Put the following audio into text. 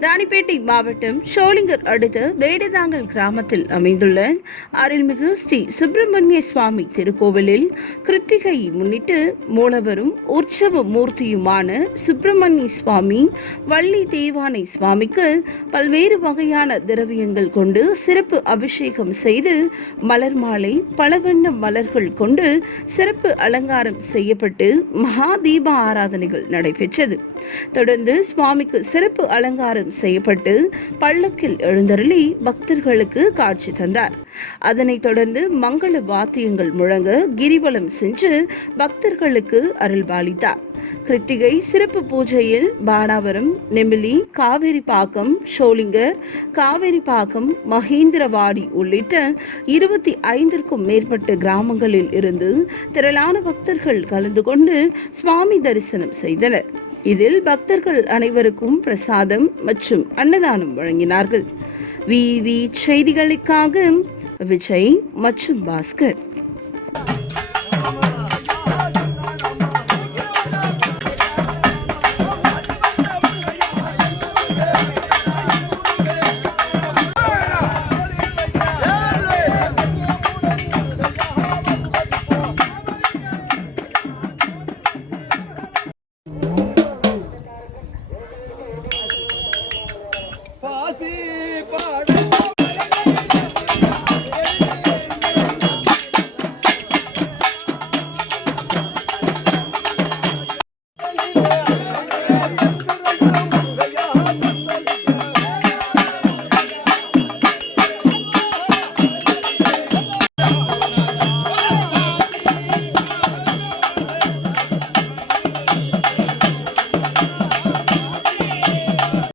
ராணிப்பேட்டை மாவட்டம் ஷோலிங்கர் அடுத்த வேடதாங்கல் கிராமத்தில் அமைந்துள்ள அருள்மிகு ஸ்ரீ சுப்பிரமணிய சுவாமி திருக்கோவிலில் கிருத்திகையை முன்னிட்டு மூலவரும் உற்சவ மூர்த்தியுமான சுப்பிரமணிய சுவாமி வள்ளி தேவானை சுவாமிக்கு பல்வேறு வகையான திரவியங்கள் கொண்டு சிறப்பு அபிஷேகம் செய்து மலர் மாலை பலவண்ண மலர்கள் கொண்டு சிறப்பு அலங்காரம் செய்யப்பட்டு மகா தீப ஆராதனைகள் நடைபெற்றது. தொடர்ந்து சுவாமிக்கு சிறப்பு அலங்காரம் செய்யப்பட்டு பல்லக்கில் எழுந்தருளி பக்தர்களுக்கு காட்சி தந்தார். அதனைத் தொடர்ந்து மங்கள வாத்தியங்கள் முழங்க கிரிவலம் சென்று பக்தர்களுக்கு அருள்பாலித்தார். கிருத்திகை சிறப்பு பூஜையில் பானாவரம் நெமிலி காவேரிப்பாக்கம் ஷோலிங்கர் காவேரிப்பாக்கம் மகேந்திரவாடி உள்ளிட்ட இருபத்தி ஐந்திற்கும் மேற்பட்ட கிராமங்களில் இருந்து திரளான பக்தர்கள் கலந்து கொண்டு சுவாமி தரிசனம் செய்தனர். இதில் பக்தர்கள் அனைவருக்கும் பிரசாதம் மற்றும் அன்னதானம் வழங்கினார்கள். வி. வி. செய்திகளுக்காக விஜய் மற்றும் பாஸ்கர்.